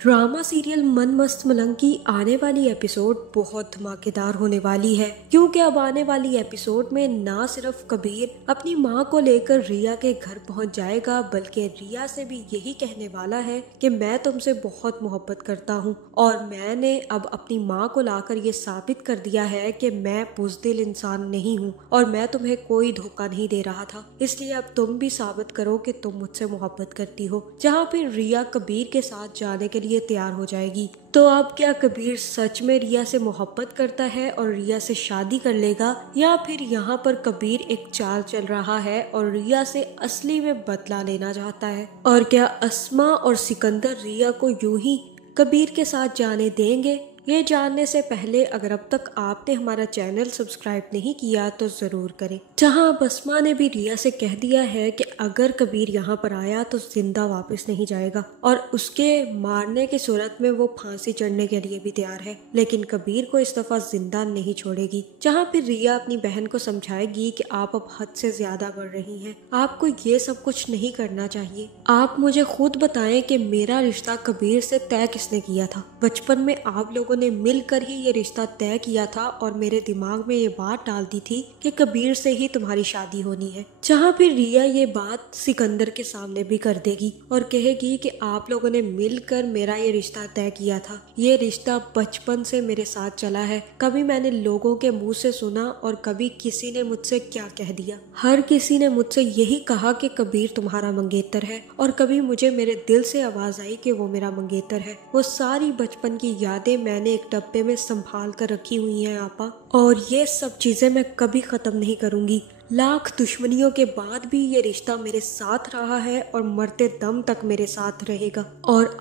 Drama serial मन मस्त मलंग की आने वाली एपिसोड बहुत धमाकेदार होने वाली है, क्योंकि अब आने वाली एपिसोड में ना सिर्फ कबीर अपनी मां को लेकर रिया के घर पहुंच जाएगा, बल्कि रिया से भी यही कहने वाला है कि मैं तुमसे बहुत मोहब्बत करता हूं और मैंने अब अपनी मां को लाकर ये साबित कर दिया है कि मैं बुज़दिल इंसान नहीं हूं और मैं तुम्हें कोई धोखा नहीं दे रहा था, इसलिए अब तुम भी साबित करो कि तुम मुझसे मोहब्बत करती हो। जहां फिर रिया कबीर के साथ जाने के लिए तैयार हो जाएगी। तो अब क्या कबीर सच में रिया से मोहब्बत करता है और रिया से शादी कर लेगा, या फिर यहाँ पर कबीर एक चाल चल रहा है और रिया से असली में बदला लेना चाहता है? और क्या अस्मा और सिकंदर रिया को यूं ही कबीर के साथ जाने देंगे? ये जानने से पहले अगर अब तक आपने हमारा चैनल सब्सक्राइब नहीं किया तो जरूर करें। जहां अब अस्मा ने भी रिया से कह दिया है कि अगर कबीर यहाँ पर आया तो जिंदा वापस नहीं जाएगा और उसके मारने की सूरत में वो फांसी चढ़ने के लिए भी तैयार है, लेकिन कबीर को इस दफा जिंदा नहीं छोड़ेगी। जहां फिर रिया अपनी बहन को समझाएगी कि आप अब हद से ज्यादा बढ़ रही हैं, आपको ये सब कुछ नहीं करना चाहिए। आप मुझे खुद बताएं कि मेरा रिश्ता कबीर से तय किसने किया था? बचपन में आप लोगों ने मिलकर ही ये रिश्ता तय किया था और मेरे दिमाग में ये बात डाल दी थी कि कबीर से ही तुम्हारी शादी होनी है। जहाँ फिर रिया ये बात सिकंदर के सामने भी कर देगी और कहेगी कि आप लोगों ने मिलकर मेरा ये रिश्ता तय किया था। ये रिश्ता बचपन से मेरे साथ चला है, कभी मैंने लोगों के मुंह से सुना और कभी किसी ने मुझसे क्या कह दिया। हर किसी ने मुझसे यही कहा कि कबीर तुम्हारा मंगेतर है और कभी मुझे मेरे दिल से आवाज आई कि वो मेरा मंगेतर है। वो सारी बचपन की यादें मैंने एक डब्बे में संभाल कर रखी हुई हैं आपा, और ये सब चीजें मैं कभी खत्म नहीं करूंगी। लाख दुश्मनियों के बाद भी ये रिश्ता मेरे साथ रहा है और मरते दम तक मेरे साथ रहेगा। और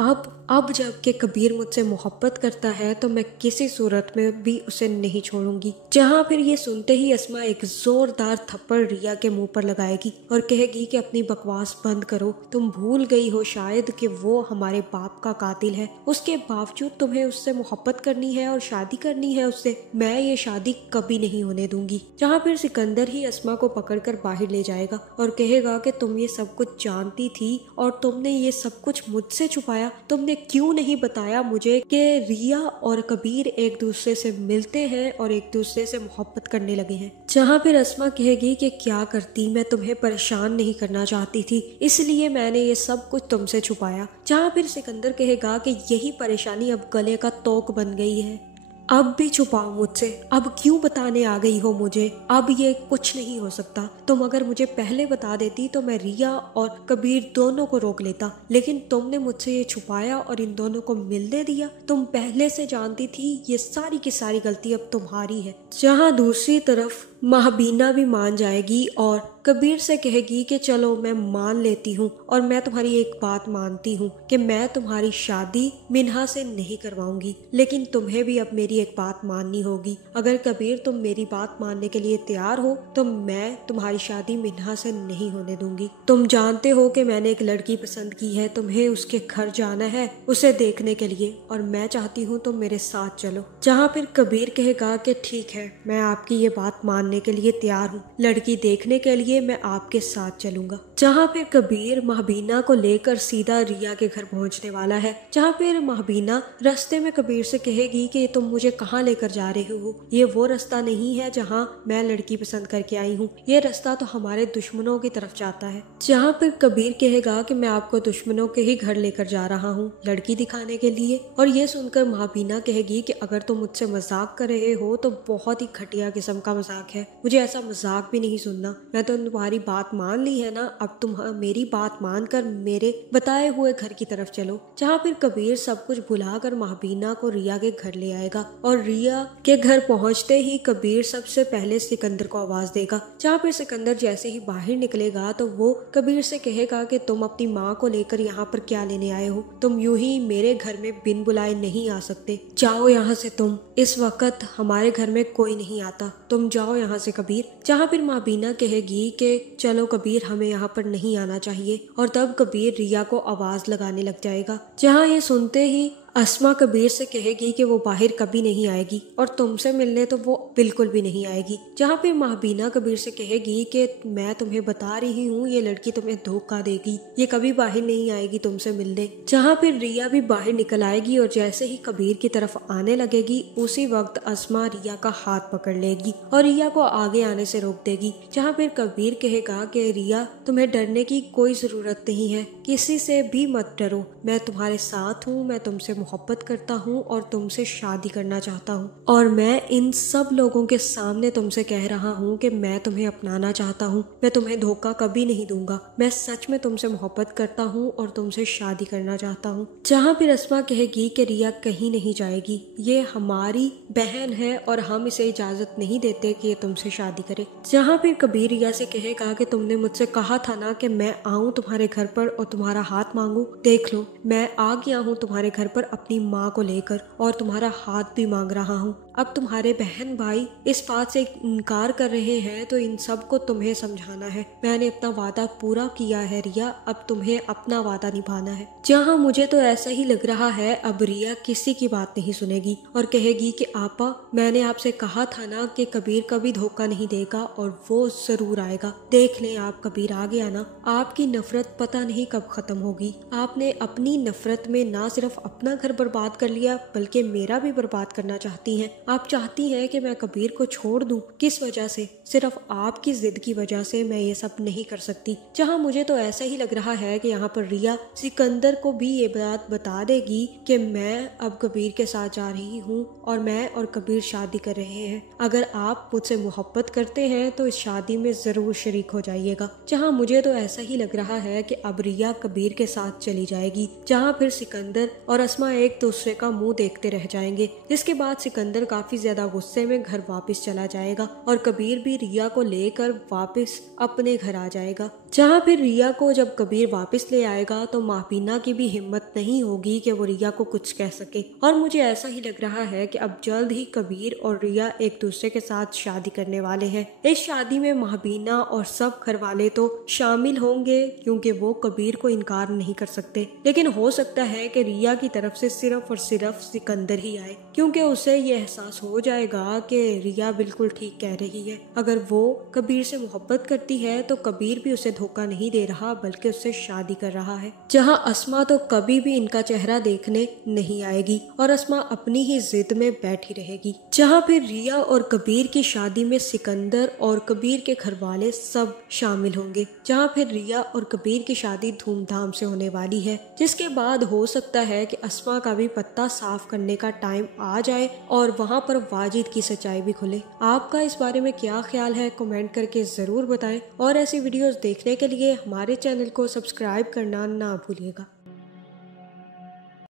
अब जबकि कबीर मुझसे मोहब्बत करता है तो मैं किसी सूरत में भी उसे नहीं छोड़ूंगी। जहां फिर ये सुनते ही अस्मा एक जोरदार थप्पड़ रिया के मुंह पर लगाएगी और कहेगी कि अपनी बकवास बंद करो, तुम भूल गई हो शायद कि वो हमारे बाप का कातिल है, उसके बावजूद तुम्हें उससे मोहब्बत करनी है और शादी करनी है उससे। मैं ये शादी कभी नहीं होने दूंगी। जहाँ फिर सिकंदर ही अस्मा को पकड़कर बाहर ले जाएगा और कहेगा कि तुम ये सब कुछ जानती थी और तुमने ये सब कुछ मुझसे छुपाया। तुमने क्यों नहीं बताया मुझे कि रिया और कबीर एक दूसरे से मिलते हैं और एक दूसरे से मोहब्बत करने लगे हैं। जहाँ फिर अस्मा कहेगी कि क्या करती, मैं तुम्हें परेशान नहीं करना चाहती थी, इसलिए मैंने ये सब कुछ तुमसे छुपाया। जहाँ फिर सिकंदर कहेगा कि यही परेशानी अब गले का तोक बन गई है, अब भी छुपाओ मुझसे, अब क्यों बताने आ गई हो मुझे? अब ये कुछ नहीं हो सकता। तुम अगर मुझे पहले बता देती तो मैं रिया और कबीर दोनों को रोक लेता, लेकिन तुमने मुझसे ये छुपाया और इन दोनों को मिलने दिया। तुम पहले से जानती थी ये सारी की सारी गलती अब तुम्हारी है। जहाँ दूसरी तरफ महबीना भी मान जाएगी और कबीर से कहेगी कि चलो मैं मान लेती हूँ और मैं तुम्हारी एक बात मानती हूँ कि मैं तुम्हारी शादी मिन्हा से नहीं करवाऊंगी, लेकिन तुम्हें भी अब मेरी एक बात माननी होगी। अगर कबीर तुम मेरी बात मानने के लिए तैयार हो तो मैं तुम्हारी शादी मिन्हा से नहीं होने दूंगी। तुम जानते हो कि मैंने एक लड़की पसंद की है, तुम्हें उसके घर जाना है उसे देखने के लिए और मैं चाहती हूँ तुम मेरे साथ चलो। जहाँ फिर कबीर कहेगा कि ठीक है, मैं आपकी ये बात मानने के लिए तैयार हूँ, लड़की देखने के लिए मैं आपके साथ चलूंगा। जहाँ फिर कबीर महबीना को लेकर सीधा रिया के घर पहुँचने वाला है। जहाँ फिर महबीना रास्ते में कबीर से कहेगी कि तुम मुझे कहाँ लेकर जा रहे हो, ये वो रास्ता नहीं है जहाँ मैं लड़की पसंद करके आई हूँ, ये रास्ता तो हमारे दुश्मनों की तरफ जाता है। जहाँ फिर कबीर कहेगा कि मैं आपको दुश्मनों के ही घर लेकर जा रहा हूँ लड़की दिखाने के लिए। और ये सुनकर महबीना कहेगी कि अगर तुम मुझसे मजाक कर रहे हो तो बहुत ही घटिया किस्म का मजाक है, मुझे ऐसा मजाक भी नहीं सुनना। मैं तो तुम्हारी बात मान ली है ना, अब तुम मेरी बात मानकर मेरे बताए हुए घर की तरफ चलो। जहाँ फिर कबीर सब कुछ भुलाकर महबीना को रिया के घर ले आएगा और रिया के घर पहुंचते ही कबीर सबसे पहले सिकंदर को आवाज देगा। जहाँ फिर सिकंदर जैसे ही बाहर निकलेगा तो वो कबीर से कहेगा कि तुम अपनी माँ को लेकर यहाँ पर क्या लेने आए हो? तुम यूं ही मेरे घर में बिन बुलाए नहीं आ सकते, जाओ यहाँ से तुम, इस वक्त हमारे घर में कोई नहीं आता, तुम जाओ यहाँ से कबीर। जहाँ फिर महबीना कहेगी कि चलो कबीर, हमें यहाँ पर नहीं आना चाहिए, और तब कबीर रिया को आवाज लगाने लग जाएगा। जहाँ ये सुनते ही अस्मा कबीर से कहेगी कि वो बाहर कभी नहीं आएगी और तुमसे मिलने तो वो बिल्कुल भी नहीं आएगी। जहाँ पे महबीना कबीर से कहेगी कि मैं तुम्हें बता रही हूँ ये लड़की तुम्हें धोखा देगी, ये कभी बाहर नहीं आएगी तुमसे मिलने। जहाँ पे रिया भी बाहर निकल आएगी और जैसे ही कबीर की तरफ आने लगेगी उसी वक्त अस्मा रिया का हाथ पकड़ लेगी और रिया को आगे आने से रोक देगी। जहाँ फिर कबीर कहेगा कि रिया तुम्हें डरने की कोई जरूरत नहीं है, किसी से भी मत डरो, मैं तुम्हारे साथ हूँ, मैं तुमसे मोहब्बत करता हूँ और तुमसे शादी करना चाहता हूँ और मैं इन सब लोगों के सामने तुमसे कह रहा हूँ कि मैं तुम्हें अपनाना चाहता हूँ, मैं तुम्हें धोखा कभी नहीं दूंगा, मैं सच में तुमसे मोहब्बत करता हूँ और तुमसे शादी करना चाहता हूँ। जहाँ फिर अस्मा कहेगी कि रिया कहीं नहीं जाएगी, ये हमारी बहन है और हम इसे इजाजत नहीं देते कि ये तुमसे शादी करे। जहाँ फिर कबीर रिया से कहेगा कि तुमने मुझसे कहा था ना कि मैं आऊँ तुम्हारे घर पर और तुम्हारा हाथ मांगू, देख लो मैं आ गया हूँ तुम्हारे घर पर अपनी माँ को लेकर और तुम्हारा हाथ भी मांग रहा हूँ। अब तुम्हारे बहन भाई इस बात से इनकार कर रहे हैं तो इन सब को तुम्हें समझाना है। मैंने अपना वादा पूरा किया है रिया, अब तुम्हें अपना वादा निभाना है। जहाँ मुझे तो ऐसा ही लग रहा है अब रिया किसी की बात नहीं सुनेगी और कहेगी कि आपा मैंने आपसे कहा था ना कि कबीर कभी धोखा नहीं देगा और वो जरूर आएगा, देख लें आप कबीर आ गया ना। आपकी नफरत पता नहीं कब खत्म होगी। आपने अपनी नफरत में ना सिर्फ अपना घर बर्बाद कर लिया बल्कि मेरा भी बर्बाद करना चाहती हैं। आप चाहती हैं कि मैं कबीर को छोड़ दूं, किस वजह से? सिर्फ आपकी जिद की वजह से मैं ये सब नहीं कर सकती। जहां मुझे तो ऐसा ही लग रहा है कि यहाँ पर रिया सिकंदर को भी ये बात बता देगी कि मैं अब कबीर के साथ जा रही हूँ और मैं और कबीर शादी कर रहे हैं, अगर आप मुझसे मोहब्बत करते हैं तो इस शादी में जरूर शरीक हो जाइएगा। जहाँ मुझे तो ऐसा ही लग रहा है कि अब रिया कबीर के साथ चली जाएगी, जहाँ फिर सिकंदर और अस्मा एक दूसरे का मुंह देखते रह जाएंगे। जिसके बाद सिकंदर काफी ज्यादा गुस्से में घर वापस चला जाएगा और कबीर भी रिया को लेकर वापस अपने घर आ जाएगा। जहाँ फिर रिया को जब कबीर वापस ले आएगा तो महबीना की भी हिम्मत नहीं होगी कि वो रिया को कुछ कह सके और मुझे ऐसा ही लग रहा है कि अब जल्द ही कबीर और रिया एक दूसरे के साथ शादी करने वाले हैं। इस शादी में महबीना और सब घर वाले तो शामिल होंगे क्योंकि वो कबीर को इनकार नहीं कर सकते, लेकिन हो सकता है कि रिया की तरफ से सिर्फ और सिर्फ सिकंदर ही आए क्योंकि उसे ये एहसास हो जाएगा कि रिया बिल्कुल ठीक कह रही है। अगर वो कबीर से मोहब्बत करती है तो कबीर भी उसे धोखा नहीं दे रहा बल्कि उससे शादी कर रहा है। जहाँ अस्मा तो कभी भी इनका चेहरा देखने नहीं आएगी और अस्मा अपनी ही जिद में बैठी रहेगी। जहाँ फिर रिया और कबीर की शादी में सिकंदर और कबीर के घर वाले सब शामिल होंगे। जहाँ फिर रिया और कबीर की शादी धूमधाम से होने वाली है, जिसके बाद हो सकता है कि अस्मा का भी पत्ता साफ करने का टाइम आ जाए और वहाँ पर वाजिद की सच्चाई भी खुले। आपका इस बारे में क्या ख्याल है कमेंट करके जरूर बताएं और ऐसी वीडियोस देखने के लिए हमारे चैनल को सब्सक्राइब करना ना भूलिएगा।